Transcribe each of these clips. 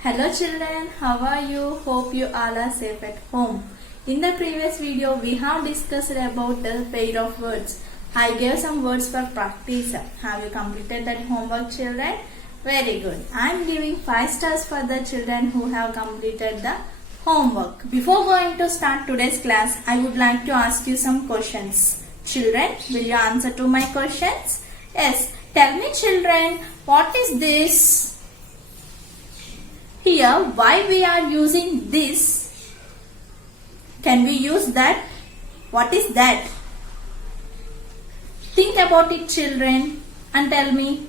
Hello children, how are you? Hope you all are safe at home. In the previous video, we have discussed about a pair of words. I gave some words for practice. Have you completed that homework, children? Very good. I am giving 5 stars for the children who have completed the homework. Before going to start today's class, I would like to ask you some questions. Children, will you answer to my questions? Yes. Tell me children, what is this? Here, why we are using this? Can we use that? What is that? Think about it children and tell me.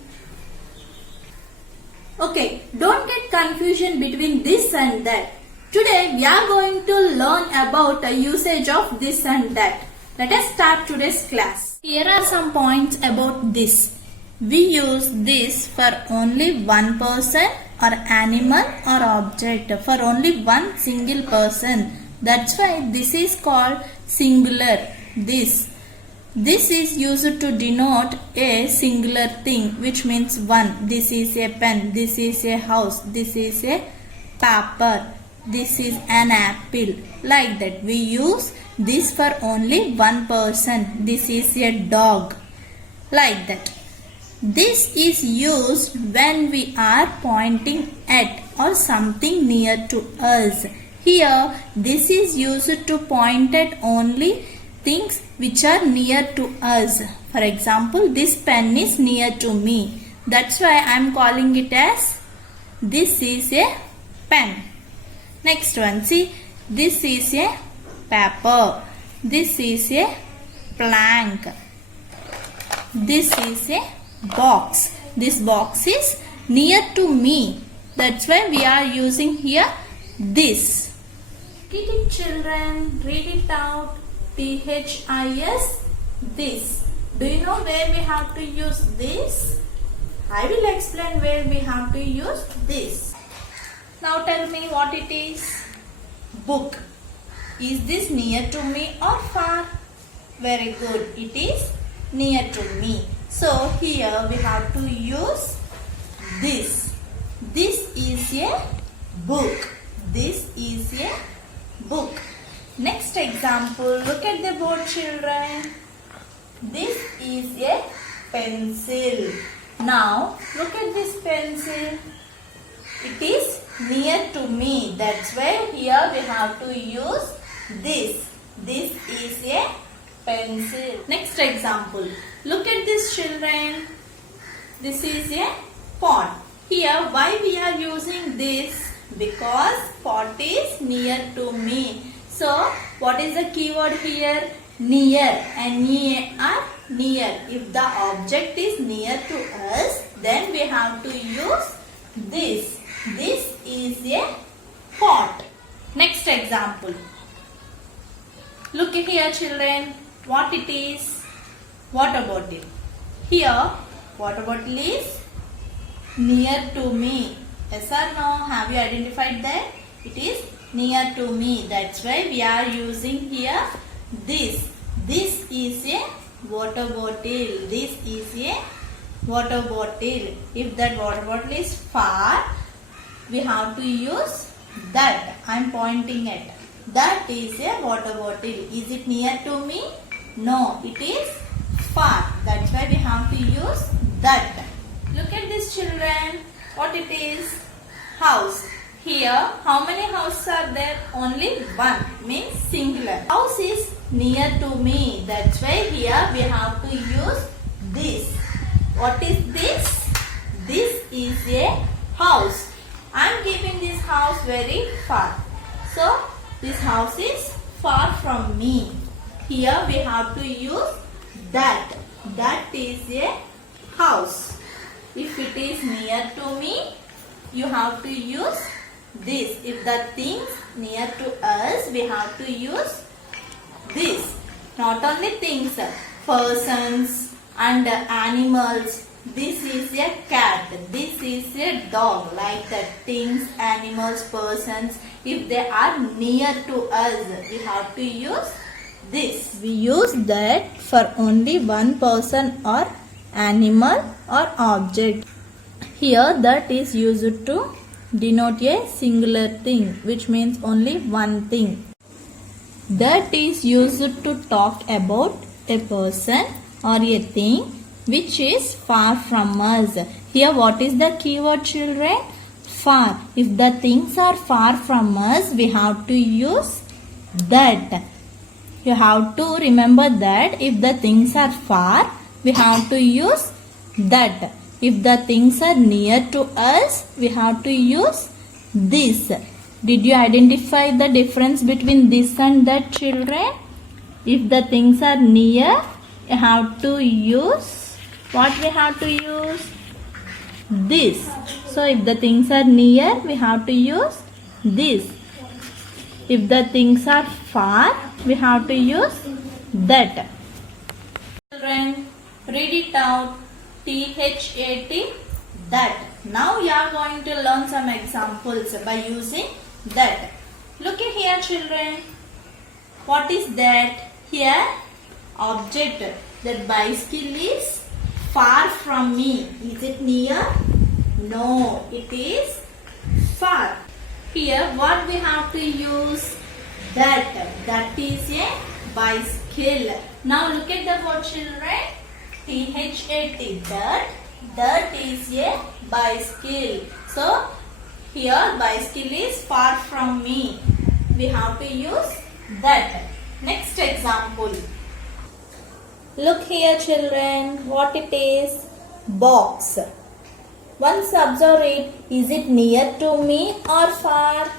Okay, don't get confusion between this and that. Today we are going to learn about the usage of this and that. Let us start today's class. Here are some points about this. We use this for only one person or animal or object, for only one single person. That's why this is called singular. This is used to denote a singular thing, which means one. This is a pen, this is a house, this is a paper, this is an apple. Like that, we use this for only one person. This is a dog. Like that. This is used when we are pointing at or something near to us. Here, this is used to point at only things which are near to us. For example, this pen is near to me. That's why I am calling it as this is a pen. Next one, see, this is a paper. This is a plank. This is a box. This box is near to me. That's why we are using here this. Read it children. Read it out. THIS. This. Do you know where we have to use this? I will explain where we have to use this. Now tell me what it is. Book. Is this near to me or far? Very good. It is near to me. So here we have to use this. This is a book. This is a book. Next example, look at the board children. This is a pencil. Now look at this pencil. It is near to me. That's why here we have to use this. This is a pencil. Next example. Look at this children. This is a pot. Here why we are using this? Because pot is near to me. So what is the keyword here? Near. N-E-A-R. Near. If the object is near to us, then we have to use this. This is a pot. Next example. Look at here children. What it is? Water bottle. Here, water bottle is near to me. Yes or no? Have you identified that? It is near to me. That's why we are using here this. This is a water bottle. This is a water bottle. If that water bottle is far, we have to use that. I am pointing at. That is a water bottle. Is it near to me? No, it is far. That's why we have to use that. Look at this children. What it is? House. Here, how many houses are there? Only one. Means singular. House is near to me. That's why here we have to use this. What is this? This is a house. I am keeping this house very far. So, this house is far from me. Here we have to use that. That is a house. If it is near to me, you have to use this. If the things near to us, we have to use this. Not only things, persons and animals. This is a cat. This is a dog. Like that. Things, animals, persons. If they are near to us, we have to use this. We use that for only one person or animal or object. Here that is used to denote a singular thing, which means only one thing. That is used to talk about a person or a thing which is far from us. Here what is the keyword, children? Far. If the things are far from us, we have to use that. You have to remember that if the things are far, we have to use that. If the things are near to us, we have to use this. Did you identify the difference between this and that, children? If the things are near, you have to use, what we have to use? This. So if the things are near, we have to use this. If the things are far, we have to use that. Children, read it out. THAT, that. Now you are going to learn some examples by using that. Look at here, children. What is that? Here, object. That bicycle is far from me. Is it near? No, it is far. Here, what we have to use? That. That is a bicycle. Now look at the word, children. THAT, that. That is a bicycle. So, here bicycle is far from me. We have to use that. Next example. Look here, children. What it is? Box. Once observe it. Is it near to me or far?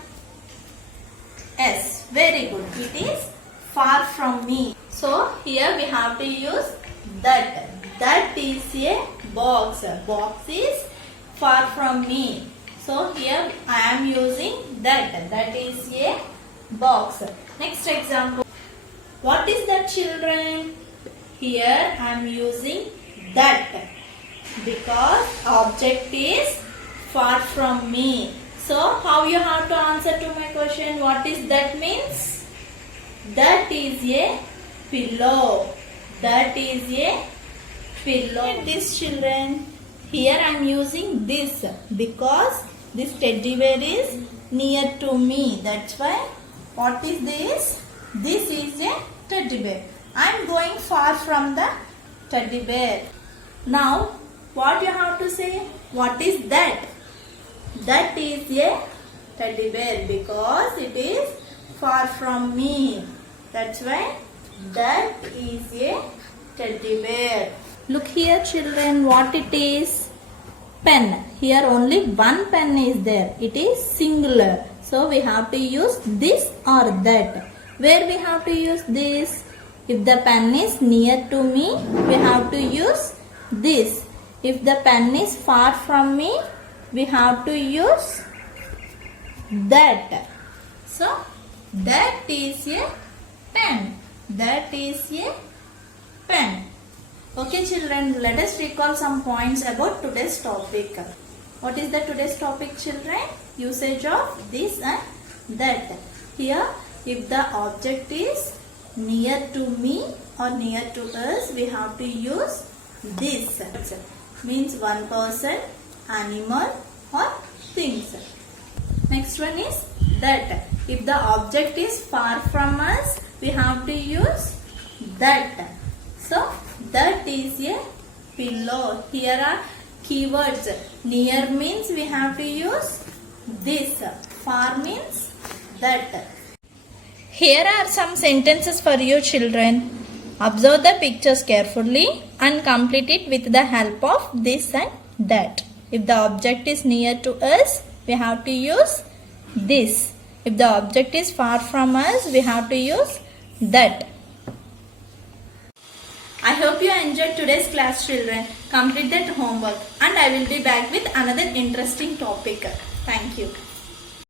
Yes, very good. It is far from me. So, here we have to use that. That is a box. Box is far from me. So here I am using that. That is a box. Next example. What is that, children? Here I am using that because object is far from me. So how you have to answer to my question? What is that means? That is a pillow. That is a pillow. This, children, here I am using this because this teddy bear is near to me. That's why, what is this? This is a teddy bear. I am going far from the teddy bear. Now what you have to say? What is that? That is a teddy bear because it is far from me. That's why that is a teddy bear. Look here, children, what it is? Pen. Here only one pen is there. It is singular. So we have to use this or that. Where we have to use this? If the pen is near to me, we have to use this. If the pen is far from me, we have to use that. So that is a pen. That is a pen. Okay, children, let us recall some points about today's topic. What is the today's topic, children? Usage of this and that. Here, if the object is near to me or near to us, we have to use this. Means one person, animal or things. Next one is that. If the object is far from us, we have to use that. So, that is a pillow. Here are keywords. Near means we have to use this. Far means that. Here are some sentences for you, children. Observe the pictures carefully and complete it with the help of this and that. If the object is near to us, we have to use this. If the object is far from us, we have to use that. I hope you enjoyed today's class, children. Complete that homework and I will be back with another interesting topic. Thank you.